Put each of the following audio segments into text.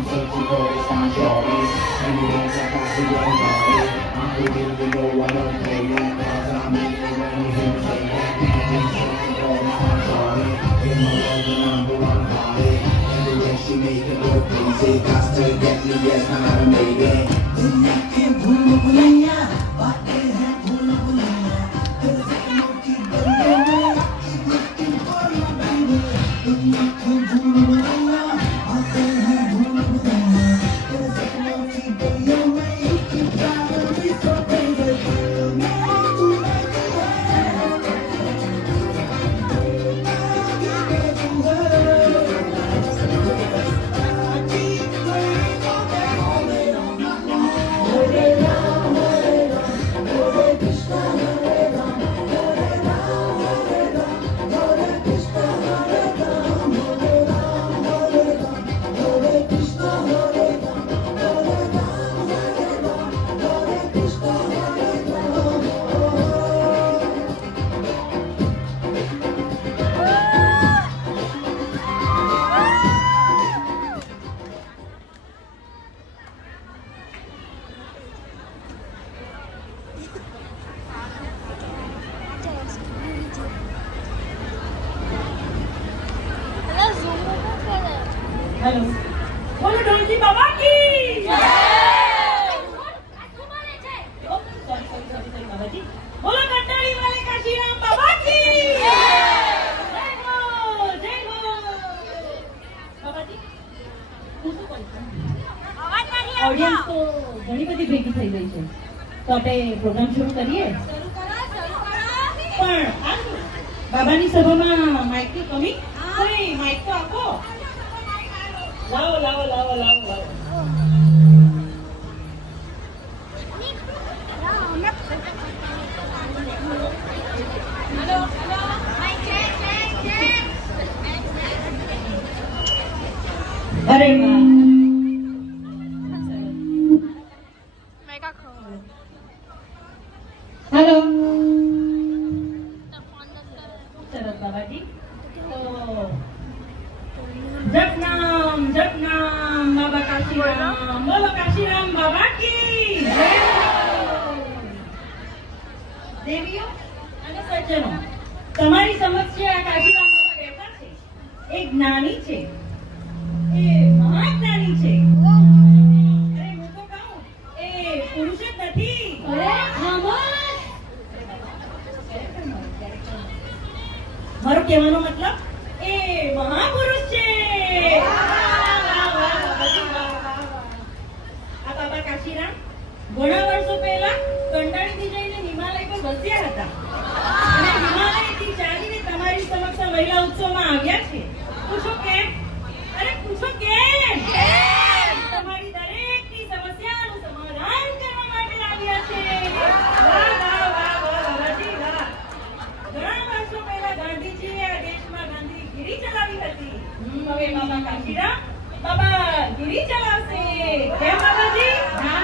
I'm searching for this time, shorty. And the dance I got to get involved. I'm feeling the low, I don't play it. Cause I'm in the running, you say that. I'm searching for my time, shorty. In my love, the number one party. And the way she make it look crazy. Got to get me, yes, I'm a baby. दुनिया के भूल भुलैया बातें हैं भूल भुलैया तेरे सपनों की गलियों में looking for you baby दुनिया के भूल भुलैया बातें हैं भूल भुलैया तेरे सपनों की गलियों में you keep driving me so crazy मैं तू नहीं हेलो बोलो ढोलकी बाबा की बाबाजी बोलो कंटाली वाले काशीराम बाबा की जय हो बाबाजी ऑडियंस तो ઘણી બધી ભેગી થઈ ગઈ છે તો આપણે પ્રોગ્રામ શરૂ કરીએ પણ બાબાની સભામાં માઇકની કમી કોઈ માઇક તો આપો લાવો લાવો લાવો લાવો લાવો હેલો હેલો માઇક ચેક અરે વાહ મેગા ખો હેલો સરસ બાબાજી તો जप नाम बाबा काशीराम बोलो काशीराम बाबा की देवियों અને સજ્જનો તમારી સમક્ષ આ કાશીરામ બાબા બેઠા છે એક જ્ઞાની છે એ મહાજ્ઞાની છે અરે હું તો કહું એ પુરુષ જ નથી અરે ખામોશ મારો કહેવાનો મતલબ એ મહાપુરુષ છે આ બાબા કાશીરામ ઘણા વર્ષો પહેલા કંટાળીથી જઈને હિમાલય પર વસ્યા હતા અને હિમાલયથી ચાલીને તમારી સમક્ષ મહિલા ઉત્સવમાં આવ્યા છે પૂછો કેમ અરે પૂછો કેમ તમારી દરેકની સમસ્યાનું સમાધાન કરવા માટે આવ્યા છે વાહ વાહ વાહ વાહ બાબાજી વાહ ઘણા વર્ષો પહેલા ગાંધીજીએ આ દેશમાં ગાંધીગીરી ચલાવી હતી હવે બાબા કાશીરામ બાબા ગીરી ચલાવશે કેમ બાબાજી હા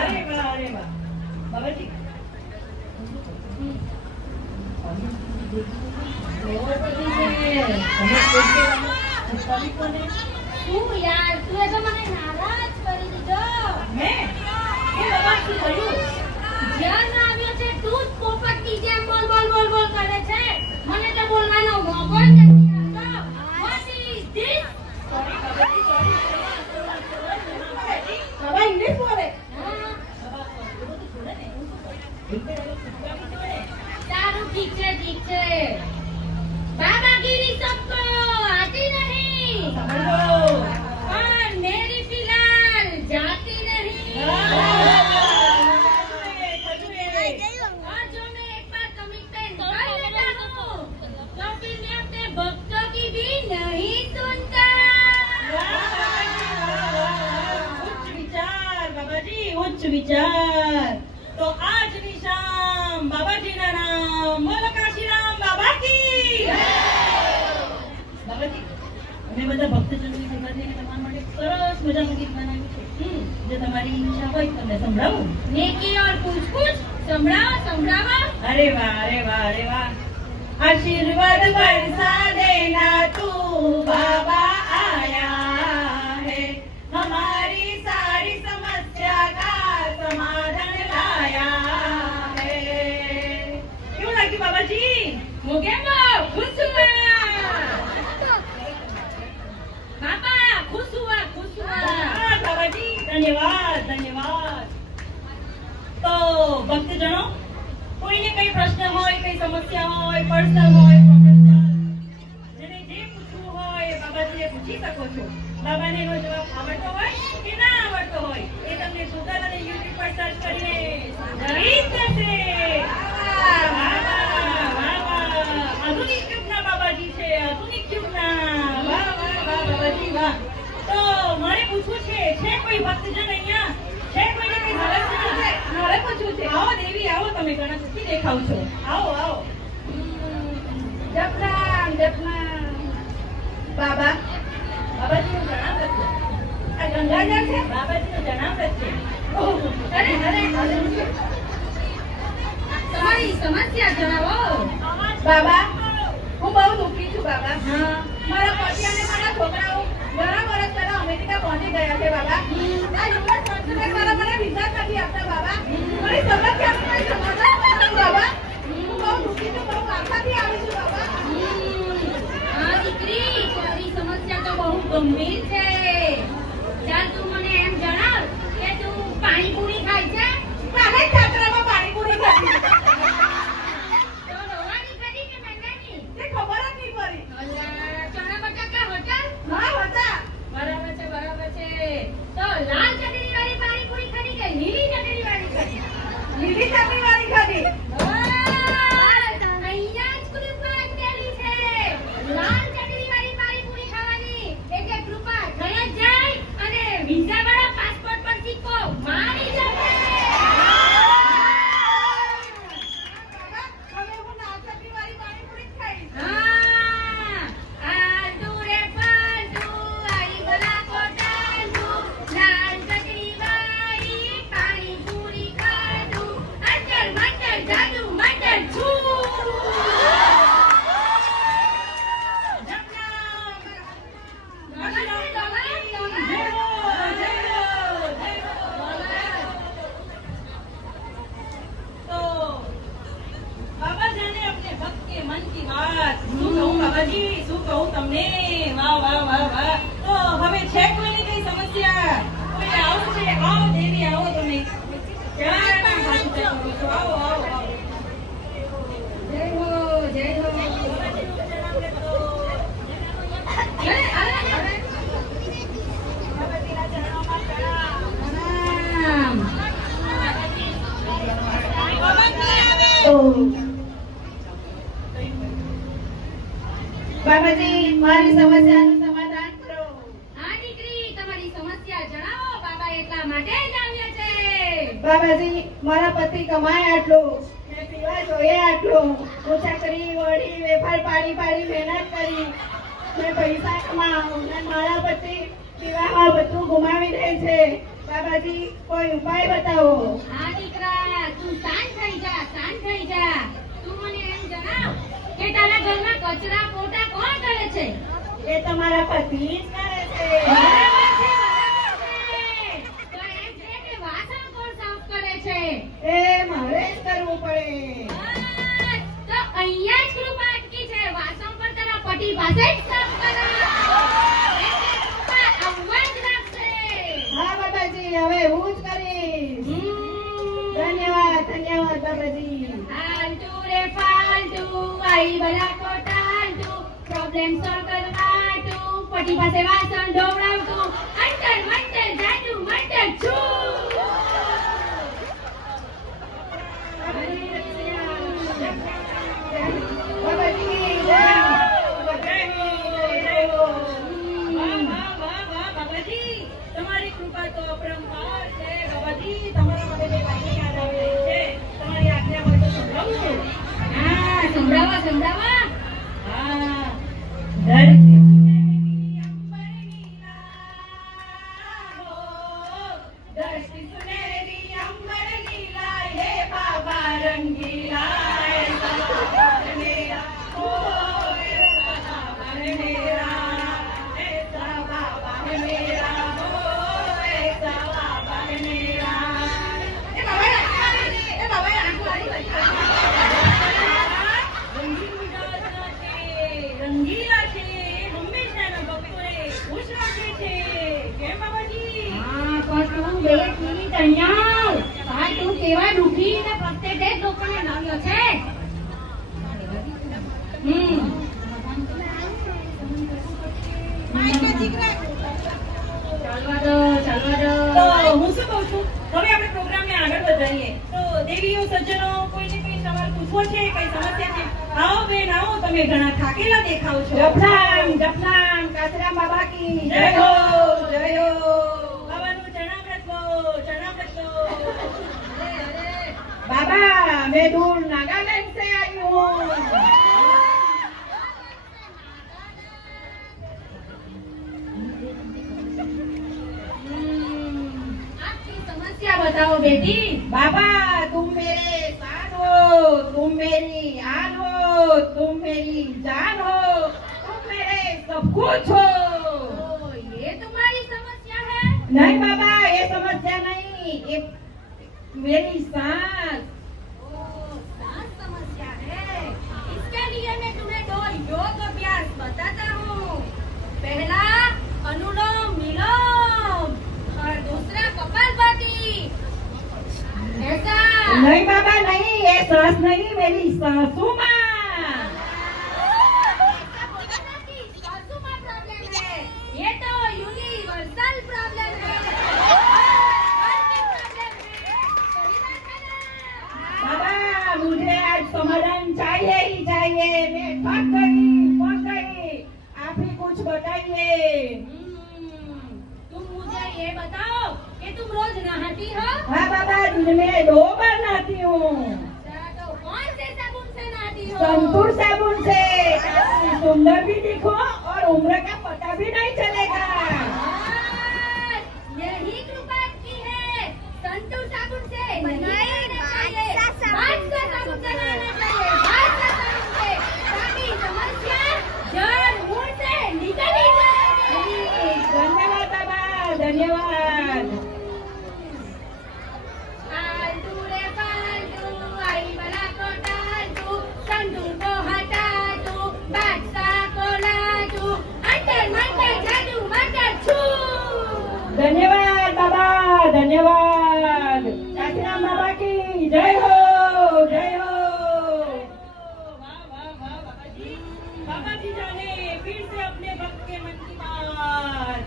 અરે વાહ બાબાજી તું યાર તું એ તો મને નારાજ કરી દીધો મેં એ બાબા શું થયું જ્યાં આવ્યો છે તું જ પોપટની જેમ બોલ બોલ બોલ બોલ કરે છે મને તો બોલવાનો મોકો જ નથી આપતો વોટ ઇઝ ધીસ સોરી બાબાજી સોરી બાબા ઇંગ્લિશ બોલે સારું ઠીક છે बाबागिरी सबको आती नहीं और मेरी फिलहाल जाती नहीं और जो मैं एक बार कमिटमेंट कर लेता हूँ तो फिर मैं अपने भक्तों की भी नहीं सुनता उच्च विचार बाबाजी उच्च विचार तो आज ની શામ બાબાજીના નામ બોલો કાશીરામ બાબા કી બાબાજી અમે બધા ભક્તજનોની સભા થઈને તમારા માટે સરસ મજાનું ગીત બનાવ્યું છે જે તમારી ઈચ્છા હોય તમને સંભળાવું नेकी और पूछ पूछ संभळावा अरे वाह आशीर्वाद बरसा देना तू बाबा आया है પર્સનલ હોય પ્રોફેશનલ જેને જે પૂછવું હોય એ બાબાજીને પૂછી શકો છો. બાબાને એનો જવાબ આવડતો હોય કે ના આવડતો હોય એ તમને ગૂગલ અને યુટ્યુબ પર સર્ચ કરીને સમજાવી જ દેશે. વાહ, વાહ, વાહ, વાહ. આધુનિક યુગના બાબાજી છે, આધુનિક યુગના. વાહ, વાહ, વાહ, બાબાજી, વાહ. તો મારે પૂછવું છે કોઈ ભક્તજન અહીંયા? છે કોઈને કઈ સમસ્યા? મારે પૂછવું છે. આવો દેવી, આવો, તમે ઘણા સુખી દેખાવ છો. આવો, આવો. જપનામ, જપનામ. બાબા, બાબાજીનું જણાવ્રત છે. આ ગંગાજળ છે? બાબાજીનું જણાવ્રત છે. ઓહ, અરે, અરે, અરે. તમારી સમસ્યા જણાવો. બાબા, હું બહુ દુઃખી છું બાબા. મારા પતિ અને મારા છોકરાઓ ઘણા વર્ષ પહેલા અમેરિકા પહોંચી ગયા છે બાબા. આ યુએસ કોન્સ્યુલેટ વાળા મને વિઝા નથી આપતા બાબા. મારી સમસ્યાનું કંઈ સમાધાન કરો બાબા. હું બહુ દુઃખી છું, બહુ આશાથી આવી છું બાબા. હા દીકરી, તારી સમસ્યા તો બહુ ગંભીર છે. ચાલ તું મને એમ જણાવ કે તું પાણીપુરી ખાય છે? કાલે જ જાત્રામાં પાણીપુરી ખાધી. તો રવાની ખાધી કે મેંદાની? તે ખબર જ નહીં પડી. અલા, ચણા બટાકા હોટલ? હા હતા. બરાબર છે, બરાબર છે. તો લાલ ચટણી વાળી પાણીપુરી ખાધી કે લીલી ચટણી વાળી ખાધી? લીલી ચટણી વાળી ખાધી. બસ, અહીંયા જ કૃપા અટકેલી છે. લાલ ચટણી વાળી પાણીપુરી ખાવાની એટલે કૃપા થઈ જ જાય અને વિઝા વાળા પાસપોર્ટ પર સિક્કો મારી જશે. બાબા, હવે હું લાલ ચટણી વાળી પાણીપુરી જ ખાઈશ. હા, આલુ રે પાલુ, આઈ બલા કોટાલુ, લાલ ચટણી વાળી પાણીપુરી ખાધું, અંતર મંતર જાદુ મંતર છું. तो बाबा जाने अपने भक्त के मन की बात. શું કહું બાબાજી, શું કહું તમને? વાહ, વાહ, વાહ, વાહ. તો હવે છે કોઈની કઈ સમસ્યા? કોઈ આવું છે? આવો દેવી, આવો તમે. ક્યારના હાથ ઊંચા કરો છો? આવો, આવો, આવો. જય હો, જય હો. બાબાજીનું જણાવ્રત તો. અરે, અરે, અરે. બાબાજીના ચરણોમાં પ્રણામ. પ્રણામ. બાબાજી, મારી સમસ્યાનું સમાધાન કરો. હા દીકરી, તમારી સમસ્યા જણાવો. બાબા એટલા માટે જ આવ્યા છે. બાબાજી, મારા પતિ કમાય આટલું ને પીવા જોઈએ આટલું. ઓછા કરી વળી વેપાર પાડી પાડી મહેનત કરી મેં પૈસા કમાવું ને મારા પતિ પીવામાં બધું ગુમાવી દે છે. બાબાજી, કોઈ ઉપાય બતાવો. હા દીકરા, તું શાંત થઈ જા, શાંત થઈ જા. તું મને એમ જણાવ કે તારા ઘરમાં કચરા પોતા કોણ કરે છે? એ તો મારા પતિ જ કરે છે. બરાબર છે, બરાબર છે. તો એમ છે કે વાસણ કોણ સાફ કરે છે? એ મારે જ કરવું પડે. બસ, તો અહીંયા જ કૃપા અટકી છે. વાસણ પર તારા પતિ પાસે જ સાફ કરાવ. એટલે કૃપા આવવા જ લાગશે. હા બાબાજી, હવે હું જ કરીશ. ધન્યવાદ, ધન્યવાદ બાબાજી. આલતુ રે ફાલતુ, આઈ બલા કોટાલતુ, પ્રોબ્લેમ સોલ્વ કરવાતું, પતિ પાસે વાસણ ઢોળાવતું, અંતર મંતર જાદુ મંતર છું. બાબાજી, જય હો, જય હો, જય હો. વાહ, વાહ, વાહ, વાહ, બાબાજી, તમારી કૃપા તો અપરંપાર છે. બાબાજી, તમારા માટે જે વાક્ય યાદ આવી રહી છે, તમારી આજ્ઞા હોય તો સંભળાવું છું. હા, સંભળાવા સંભળાવા. હા. ધરતી સુનેરી અંબરની ના હો, ધરતી ચાલવા દો તો હું શું કહું છું, હવે આપણે પ્રોગ્રામને આગળ વધારીએ. તો દેવીઓ સજ્જનો, કોઈને કંઈ સવાલ પૂછવો છે, કઈ સમસ્યા છે? આવો બેન આવો, તમે ઘણા થાકેલા દેખાવ છો. જપનામ જપનામ કાચરામ બાબા કી જય હો, જય હો. બાબાનું ચરણામૃત લો, ચરણામૃત લો. बाबा मैं दूर नागालैंड से आई हूँ. आपकी समस्या बताओ बेटी. बाबा तुम मेरे शान हो, तुम मेरी आन हो, तुम मेरी जान हो, तुम मेरे सब कुछ हो. तो ये तुम्हारी समस्या है. नहीं बाबा ये समस्या नहीं, ये मेरी सांस. सांस समस्या है. इसके लिए मैं तुम्हें 2 योग अभ्यास बताता हूँ. पहला अनुलोम विलोम और दूसरा कपालभाति. ऐसा. नहीं बाबा नहीं, ये सांस नहीं, मेरी सासू माँ. ऐसा बोला ना कि सासू माँ प्रॉब्लम है. ये तो यूनिवर्सल प्रॉब्लम है. घर की प्रॉब्लम है. परिवार का ना. बाबा मुझे आज समाधान चाहिए ही चाहिए. मैं पक गई. आप ही कुछ बताइए. तुम मुझे ये बताओ कि तुम रोज नहाती हो. हाँ बाबा दिन में 2 बार नहाती हूँ. तो कौन से साबुन से नहाती हो. संतूर साबुन से. ताकि सुंदर भी दिखो और उम्र का पता भी नहीं चलेगा. हाँ, यही कृपा की है. संतूर साबुन से नहीं नहाना चाहिए. बादशाह साबुन से नहाना चाहिए. बादशाह साबुन से ताकि समस्या जड़ मूल से निकली जाए. धन्यवाद बाबा, धन्यवाद. फालतू रे फालतू, आई बला को टालतू, संतूर को हटातू, बादशाह को लातू, अंतर मंतर जादू मंतर छू. धन्यवाद बाबा, धन्यवाद. काशीराम बाबा की जय हो, जय हो. वाह वाह वाह बाबाजी. बाबाजी जाने फिर से अपने भक्त के मन की बात.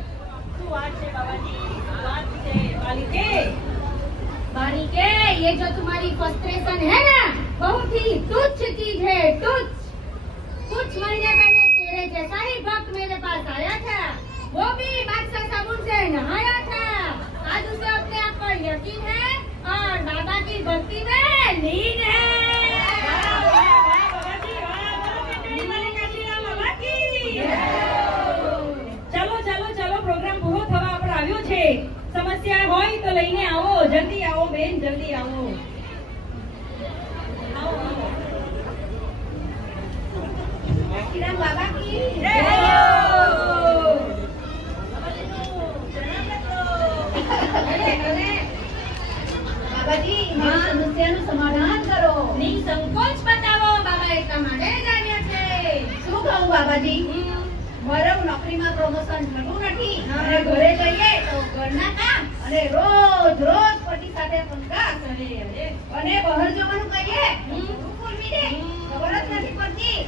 શું વાત છે બાબાજી, શું વાત છે બાલિકે? बालिके, ये जो तुम्हारी फ्रस्ट्रेशन है ना, बहुत ही तुच्छ चीज है. तुच्छ. कुछ महीने पहले तेरे जैसा ही भक्त मेरे पास आया था. वो भी बादशाह साबुन से नहाया था. आज उसे अपने आप पर यकीन है और बाबा की भक्ति में लीन है. વાહ વાહ વાહ બાબાજી, વાહ. બોલો કંટાળી માને કાશીરામ બાબા की. ચાલો ચાલો ચાલો, પ્રોગ્રામ પૂરો થવા પર આવ્યો છે. સમસ્યા હોય તો લઈને આવો. જલ્દી આવો બેન, જલ્દી આવો. આવો આવો. काशीराम बाबा की જય जय હો. हो. બાબાજીનું ચરણામૃત લો. અરે અરે બાબાજી મારી સમસ્યાનું સમાધાન કરો. નિસંકોચ બતાવો. બાબા એટલા માટે જ આવ્યા છે. શું કહું બાબાજી, મારે નોકરીમાં પ્રમોશન થતું નથી અને ઘરે જઈએ તો ઘરના કામ અને રોજ રોજ પતિ સાથે પંકા કરે અને બહાર જવાનું કહીએ પૂરવી દે, ખબર જ નથી પડતી.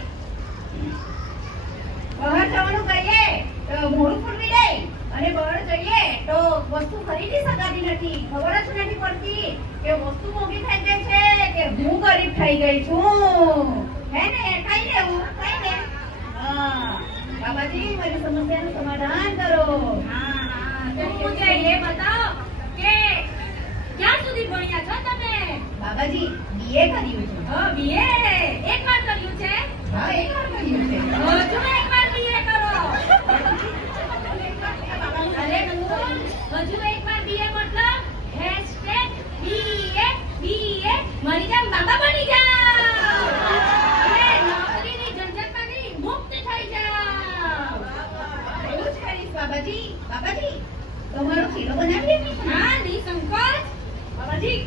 બહાર જવાનું કહીએ તો મોઢું પૂરવી દે અને બહાર જઈએ તો વસ્તુ ખરીદી શકાતી નથી. ખબર જ નથી પડતી કે વસ્તુ મોંઘી થઈ ગઈ છે કે હું ગરીબ થઈ ગઈ છું. હે ને કઈ લેવું કઈ ને. હા બાબાજી મારી સમસ્યાનું સમાધાન કરો. हाँ, तो मुझे ये बताओ कि क्या સુધી ભણ્યા છો તમે? બાબાજી બીએ કર્યું છે. બીએ એક વાર કર્યું છે. હા એક વાર કર્યું છે. હજુ એક વાર બીએ કરો. અરે હજુ એક વાર બીએ મતલબ #BA BA મરી જાવ બાબા બની જાવ. અને નોકરીની ઝંઝટમાંથી મુક્ત થઈ જાવ. એવું જ કરીશ બાબાજી. બાબાજી તમારો શીરો બનાવી આપીશ ને? હા, નિસંકોચ. બાબાજી,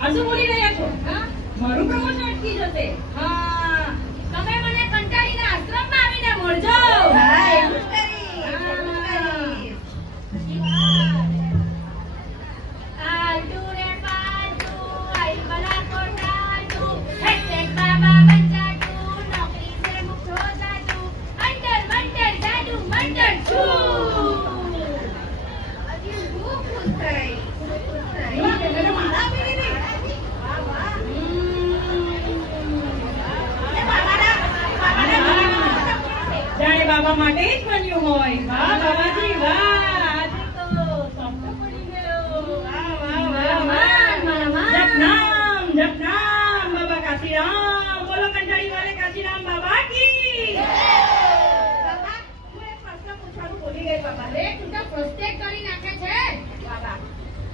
આ શું બોલી રહ્યા છો? હા, મારું પ્રમોશન અટકી જશે. હા, તમે મને કંટાળીને આશ્રમમાં આવીને મળજો. હા એવું જ કરીશ, એવું જ કરીશ. આલટુ રે પાલટુ, આઈ બલા કોટાટુ, હેટ બાબા બંચાટુ, નોકરી સે બાબા માટે જ બન્યું હોય. વાહ બાબાજી વાહ, આજે તો સોંપતો પડી ગયો. વાહ વાહ વાહ વાહ. જપનામ બાબા કાશીરામ, બોલો કંટાળી વાલે કાશીરામ બાબા કી. બાબા, હું એક પ્રશ્ન પૂછવાનું ભૂલી ગઈ બાબા. અરે તું તો ફ્રસ્ટ્રેટ કરી નાખે છે. બાબા,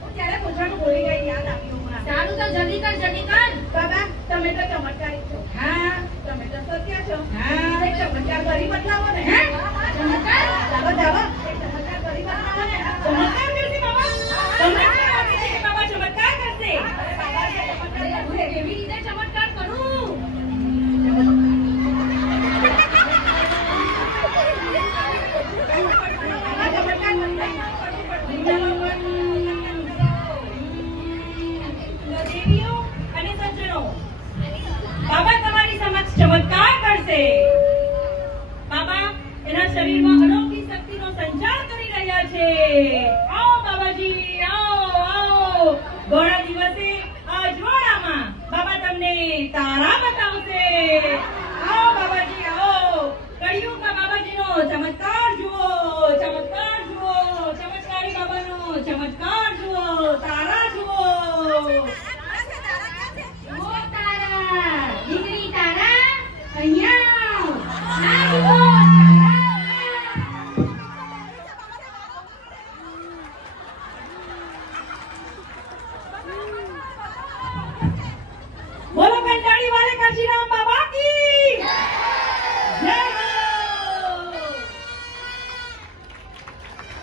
હું ક્યારે પૂછવાનું ભૂલી ગઈ, યાદ આવ્યું હમણાં. સારું તો જલ્દી કર જલ્દી કર. બાબા, તમે તો ચમત્કારી છો. હા તમે તો સત્ય છો. હા. એક ચમત્કાર કરી બદલાવો ને. હે? ચમત્કાર? ચાલો ચાલો.